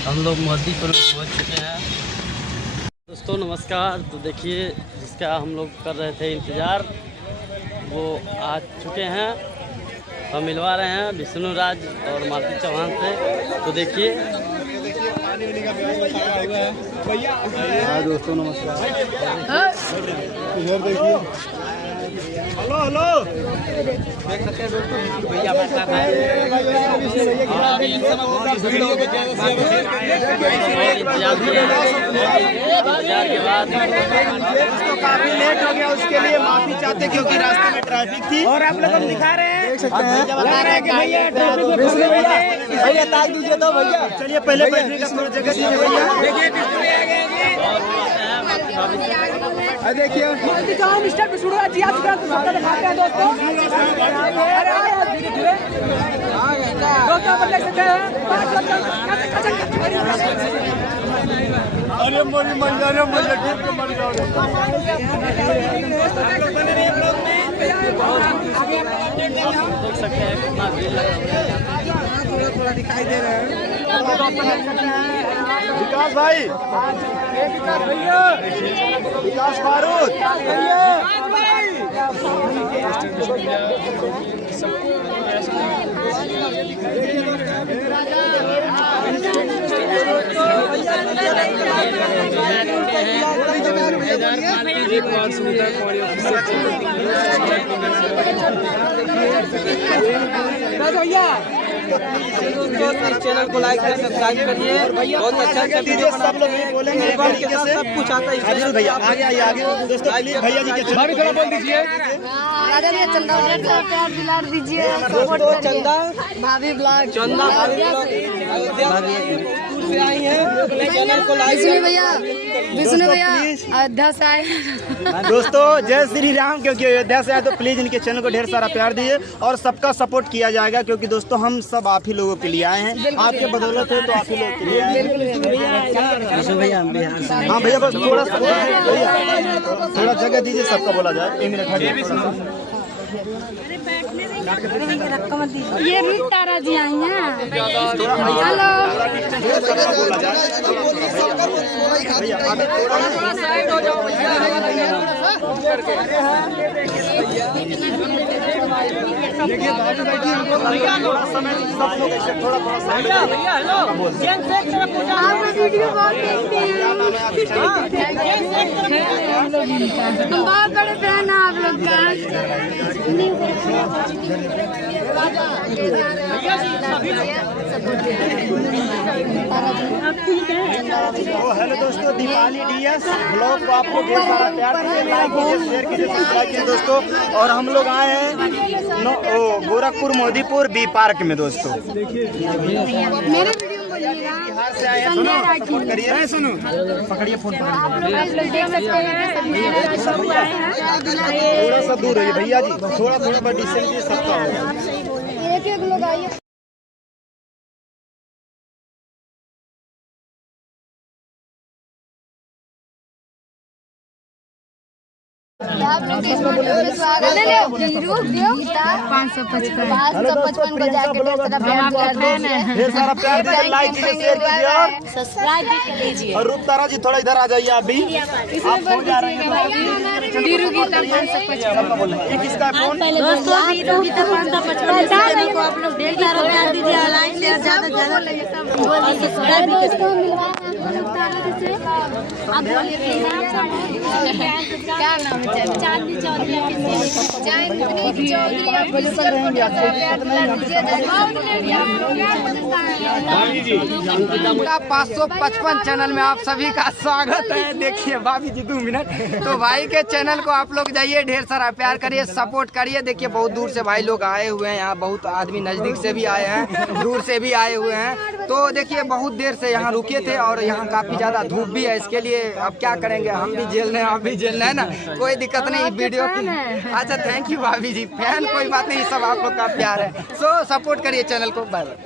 हम लोग मोदीपुर में पहुँच चुके हैं। दोस्तों नमस्कार। तो देखिए जिसका हम लोग कर रहे थे इंतज़ार वो आ चुके हैं और मिलवा रहे हैं विष्णु राज और मालती चौहान से। तो देखिए दोस्तों नमस्कार। इधर देखिए। हेलो हेलो देख सकते हैं दोस्तों भैया इंतजार के बाद दोस्तों काफी लेट हो गया, उसके लिए माफी चाहते क्योंकि रास्ते में ट्रैफिक थी। और आप लोग हम दिखा रहे हैं, देख सकते हैं भैया ताक दीजिए तो भैया। चलिए पहले बैठने का थोड़ा जगह दीजिए भैया। देखिए अरे मोरी मर जा मर जाओ। देख सकते हैं कितना भीड़ लगा हुआ है। थोड़ा दिखाई दे रहा है विकास भाई, विकास बारूद चैनल को लाइक करिए, सब्सक्राइब करिए। बहुत अच्छा वीडियो सब लोग बोलेंगे, सब कुछ आता है भैया। आगे दोस्तों भैया जी के भाभी थोड़ा बोल दीजिए। चंदा प्यार दिला दीजिए, चंदा भाभी ब्लॉग, चंदा से आई हैं। चैनल को लाइक विष्णु भैया अयोध्या से आए। दोस्तों जय श्री राम। क्योंकि अयोध्या से आए तो प्लीज इनके चैनल को ढेर सारा प्यार दीजिए और सबका सपोर्ट किया जाएगा क्योंकि दोस्तों हम सब आप ही लोगों के लिए आए हैं। आपके बदौलत है तो आप ही लोगों के लिए आए हैं। भैया हाँ भैया बस थोड़ा जगह दीजिए, सबका बोला जाए। 1 मिनट ये भी तारा जी आई हैं। हेलो वीडियो बहुत देखते हैं, हम बहुत बड़े फैन हैं आप लोग का। हेलो दोस्तों, दीपाली डीएस ब्लॉग को आपको ढेर सारा प्यार दीजिए, लाइक कीजिए, शेयर कीजिए, सब्सक्राइब कीजिए दोस्तों। और हम लोग आए हैं गोरखपुर मोदीपुर बी पार्क में दोस्तों। मेरे वीडियो बिहार से आए हैं। सपोर्ट करिए, सुनो पकड़िए फोन थोड़ा सा दूर है भैया जी, थोड़ा डिस्टेंस सबका होगा। एक लोग आइए। आप लोग के स्वागत है। 555 को जाके ढेर सारा प्यार दीजिए, लाइक कीजिए, शेयर कीजिए और सब्सक्राइब कीजिए। और रूप तारा जी थोड़ा इधर आ जाइए। आप भी आप फोन जा रहे हैं वीरू गीता 555। ये किसका फोन? दोस्तों वीरू गीता 555 को आप लोग ढेर सारा प्यार दीजिए, लाइक शेयर ज्यादा सब्सक्राइब दोस्तों मिलवाए आप बोलिए क्या नाम है? चांदनी चौधरी का 555 चैनल में आप सभी का स्वागत है। देखिए भाभी जी 2 मिनट। तो भाई के चैनल को आप लोग जाइए, ढेर सारा प्यार करिए, सपोर्ट करिए। देखिए बहुत दूर से भाई लोग आए हुए हैं, यहाँ बहुत आदमी नजदीक से भी आए हैं, दूर से भी आए हुए हैं। तो देखिए बहुत देर से यहाँ रुके थे और यहाँ काफी ज्यादा धूप भी है, इसके लिए अब क्या करेंगे, हम भी झेल रहे हैं, आप भी झेल रहे हैं ना, कोई दिक्कत नहीं वीडियो की। अच्छा थैंक यू भाभी जी, फैन कोई बात नहीं, सब आप लोग का प्यार है। सो सपोर्ट करिए चैनल को। Bye bye.